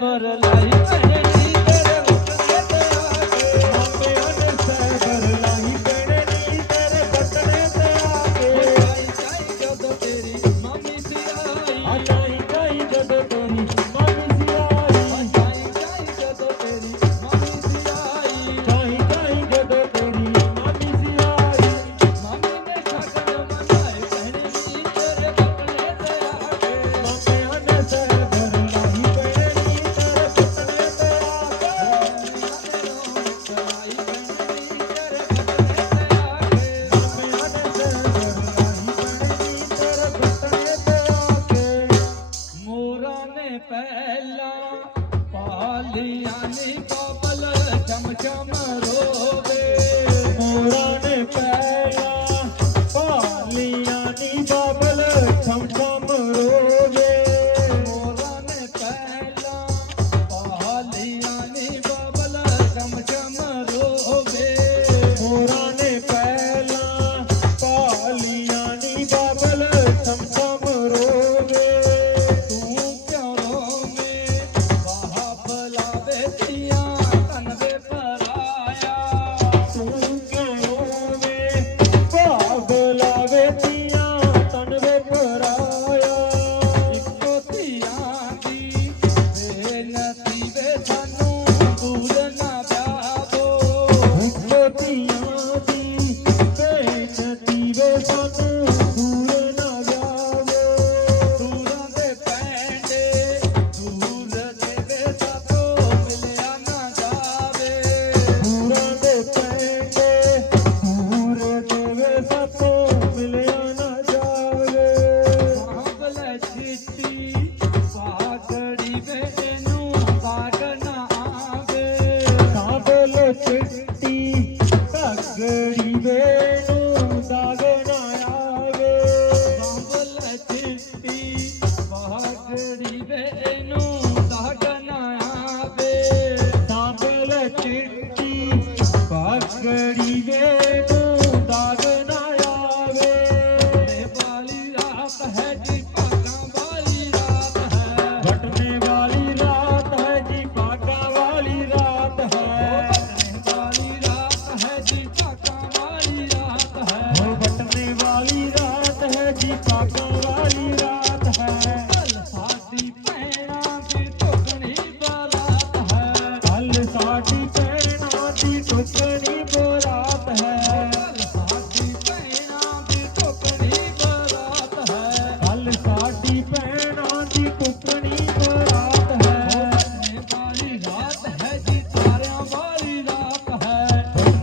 বরল ਮੈਂ ਪਹਿਲਾ ਪਾਲਿਆ ਨੀ ਕਾਬਲ ਚਮ ਚਮ ਰੋ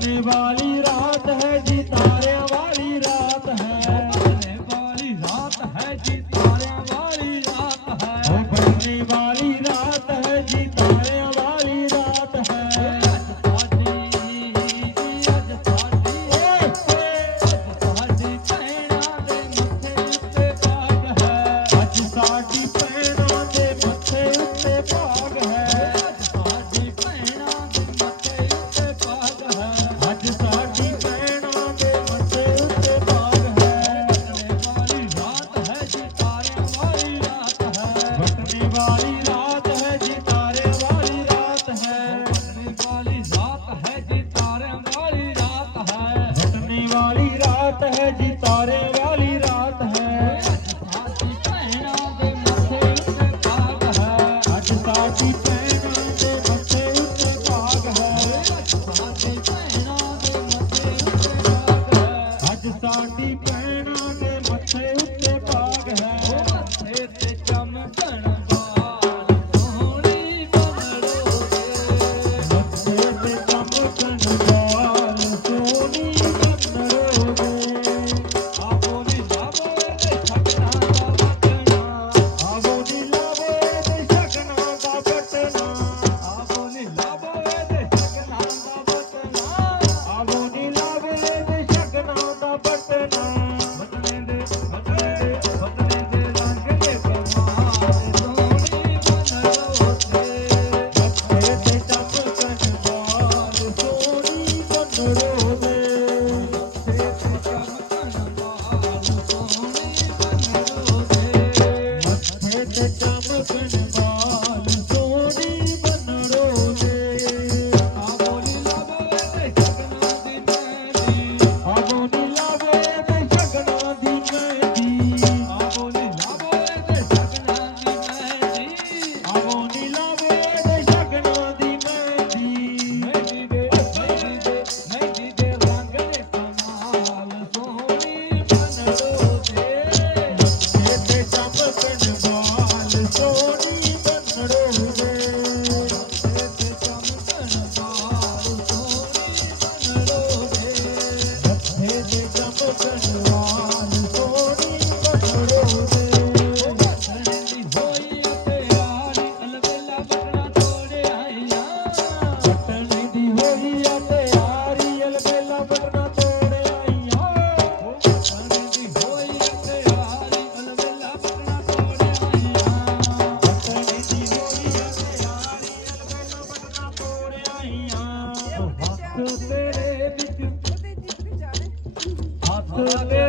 দিবালি তুমি